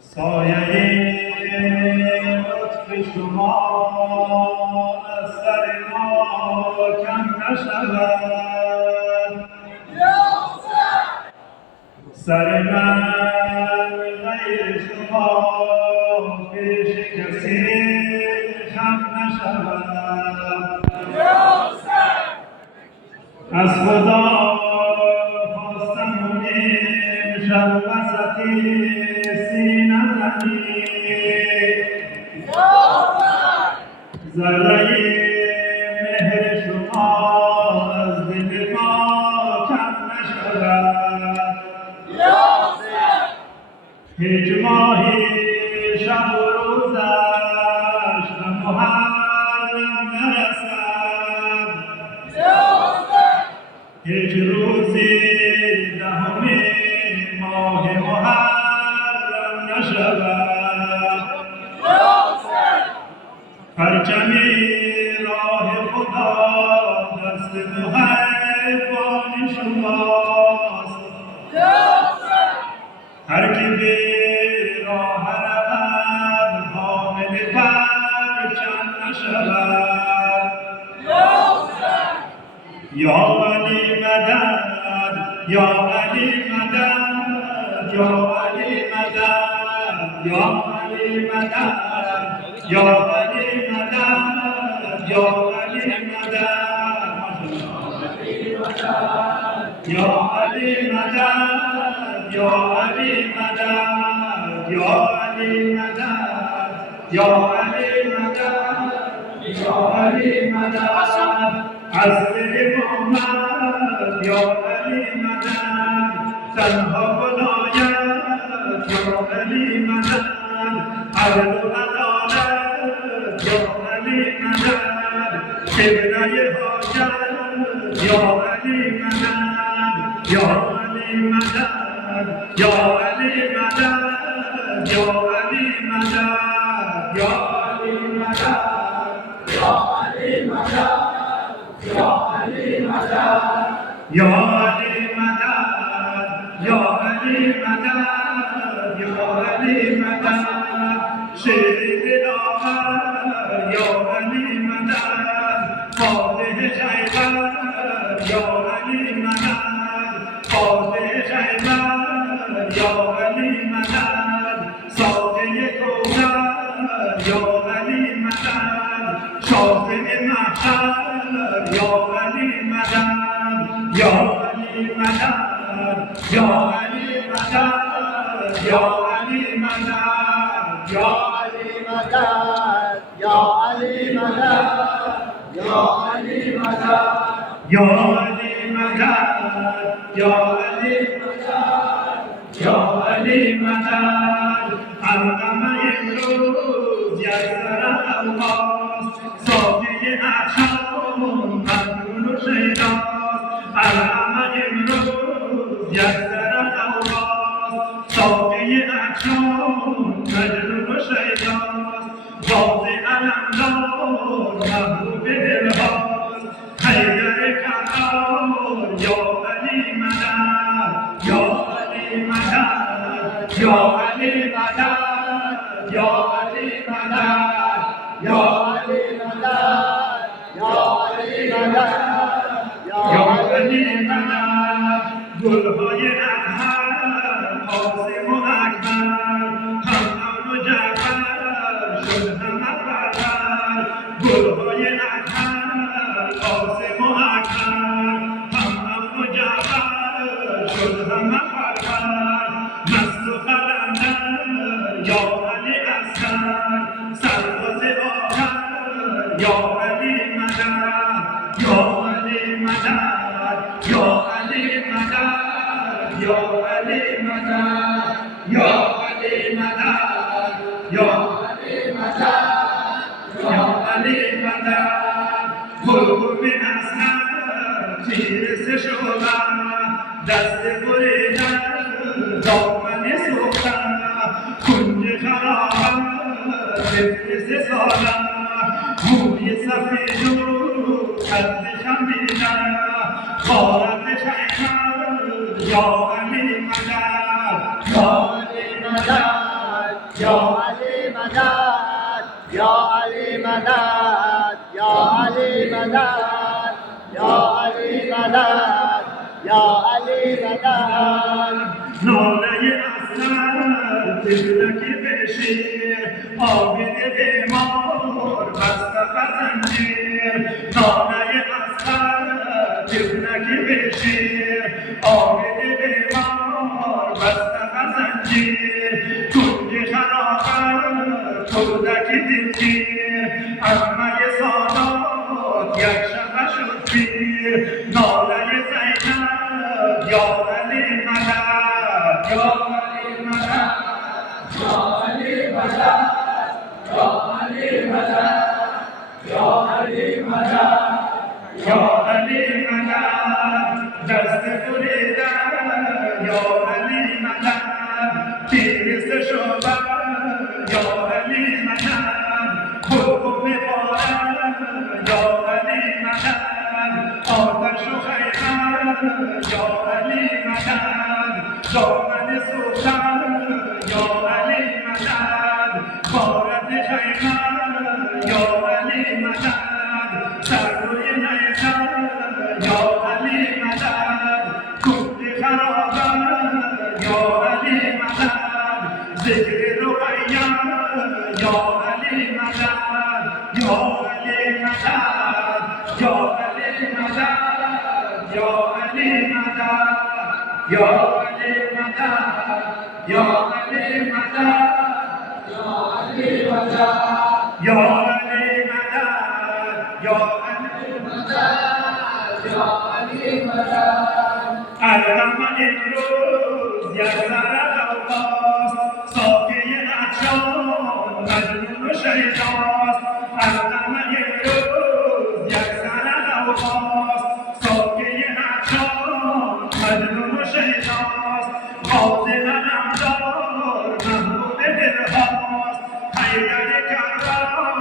سایه لطف شما از سر ما کم نشود. سر من غیر شما پیش کسی خم نشود. از خدا خواستم و امشب وسطی سینه زنی، ذره مهر شما از دل ما کم نشود. هیچ ماهی شب و روزش به محرم نرسد، هیچ روزی دهم ماه محرم نشود. پرچمی راه خدا دست محبان شماست، هر کی به راه رود حامل پرچم نشود. یا علی مدد، یا علی مدد، یا علی مدد، یا علی مدد، یا علی مدد، یا علی مدد، یا علی مدد، یا علی مدد، یا علی مدد، یا علی مدد، یا علی مدد. از دل محمد یا علی مدد تنها ولایت یا علی مدد، عدل و عدالت یا علی مدد، قبله حاجت یا علی مدد، یا علی مدد، یا علی مدد، یا علی مدد، یا علی مدد، یا علی مدد، یا علی مدد، یا علی مدد، یا علی مدد، یا علی مدد. شیر دلاور یا علی مدد، فاتح خیبر یا علی مدد، فاتح خیبر یا علی مدد، ساقی کوثر یا علی مدد، شافع محشر یا علی مدد، یا علی مدد، یا علی مدد، یا علی مدد، یا علی مدد، یا علی مدد، یا علی مدد، یا علی مدد، یا علی مدد، یا علی مدد. علقم امروز یک سر الغاز، صافی احشام مدرون و شیداز. علقم امروز یک سر الغاز، صافی احشام مدرون و شیداز. باز علمدار محبوب دلهاز، حیدر کرار یا علی مدد، یا علی مدد، یا علی مدد، یا علی مدد، یا علی مدد، یا علی مدد، یا علی مدد. گلهای اطهر قاسم و اکبر، حمدان و جعفر شد هم برابر. گلهای اطهر قاسم و اکبر، حمدان و جعفر شد هم برابر. مست و قلندر یا علی اصغر، سرباز آخر یا علی مدد، یا علی مدد، یا علی مدد، یا علی مدد، یا علی مدد، یا علی مدد، یا علی مدد. قلوب اصغر تیر شدن، دست بریدن دامن سوختن، کنج خرابم طفل سالم، موی سفید و قد خمیدن، غارت شیطان یا علی مدد، یا مدد یا علی مدد یا علی مدد یا علی مدد یا علی مدد یا علی مدد ناله اصغر طفلکی بشیر عابد بیمار بسته بزنجیر ناله اصغر طفلکی بشیر عابد بیمار بسته بزنجیر کنج خرابر کودکی دلگیر عمه سادات یک شبه شد پیر ناله زینب یا علی مدد یا علی مدد یا علی مدد یا علی مدد یا علی مدد یا علی مدد دست بریدن یا علی مدد تیرس شدن یا علی مدد بلبل بارن یا علی مدد آتش و خیمر یا علی مدد دامن سوزن یا علی مدد بارد خیمر یا علی مدد سر روی نیزن یا علی مدد کنج خرابر یا علی مدد ذکر رقیم یا علی مدد یا علی مدد یا علی مدد یا علی مدد یا علی مدد یا علی مدد یا علی مدد یا علی مدد یا علی مدد یا علی مدد علم امروز یک سر غوغاست ساقی عطشان مجنون و شیداست علم امروز یک سر غوغاست ساقی عطشان مجنون و شیداست غازی علمدار محبوب دلهاست حیدر کرار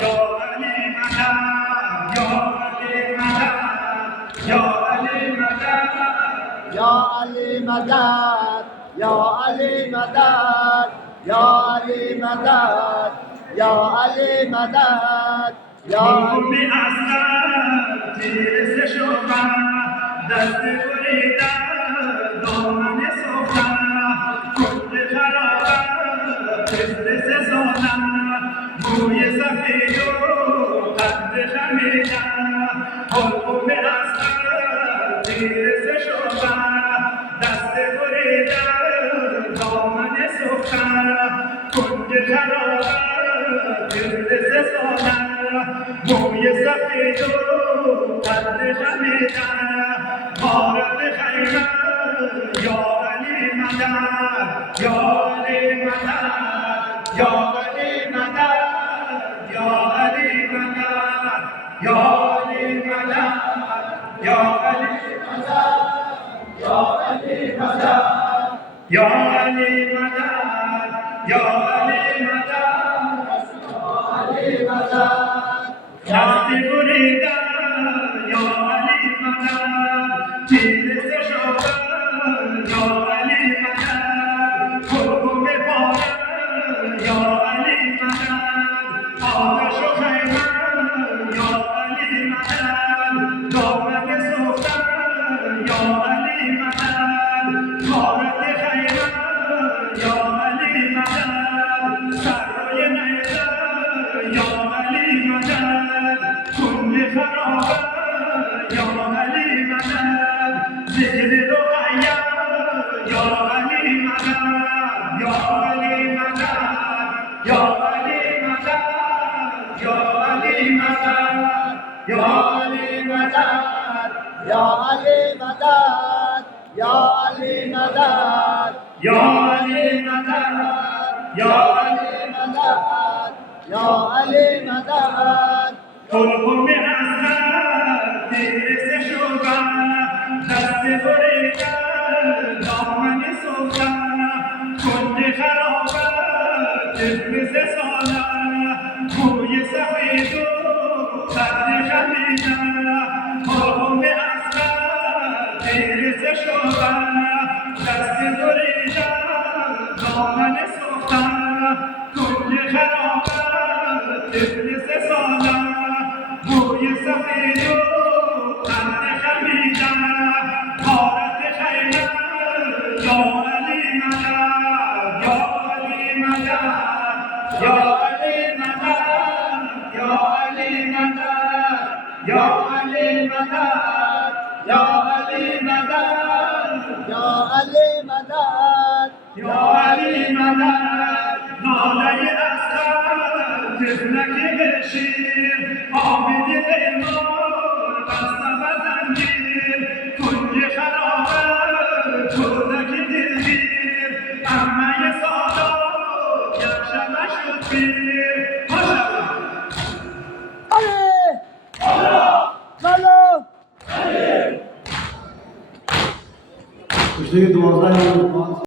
یا علی مدد یا علی مدد یا علی مدد یا علی مدد یا علی مدد یا علی مدد یا علی مدد یا بلبل اصغر تیرس شدن دست بریدن دامن سوزن کنج خرابر طفل سزانن موی سفید و قد خمیدن بلبل اصغر تیرس شدن دست بریدن دامن سوزن کنج خرابر طفل سزانن موی سفید و قد خمیدن بارد خیمر یا علی مدد یا علی مدد یا علی مدد یا علی مدد یا علی مدد یا علی مدد یا علی مدد یا علی مدد یا علی مدد دست بریدن یا علی مدد تیرس شدن یا علی مدد بلبل بارن یا علی مدد آتش و خیمر یا علی مدد دامن سوزن یا علی مدد بارد خیمر یا علی مدد سر روی نیزن یا علی مدد کنج خرابر یا علی مدد ذکر رقیم یا علی مدد یا علی مدد یا علی مدد یا علی مدد یا علی مدد یا علی مدد یا علی مدد یا علی مدد یا علی مدد یا علی مدد بلبل اصغر تیرس شدن دست بریدن دامن سوزن کنج خرابر طفل سزانن موی سفید و قد خمیدن بلبل اصغر تیرس شدن دست بریدن دامن مدد یا علی مدد ناله اسد طفلک شیر آب دل ما بسته به زنجیر کنج خرابه کودک دلگیر عمه سادات یک شبه شد پیر ماشاءالله علی بالا کشته 12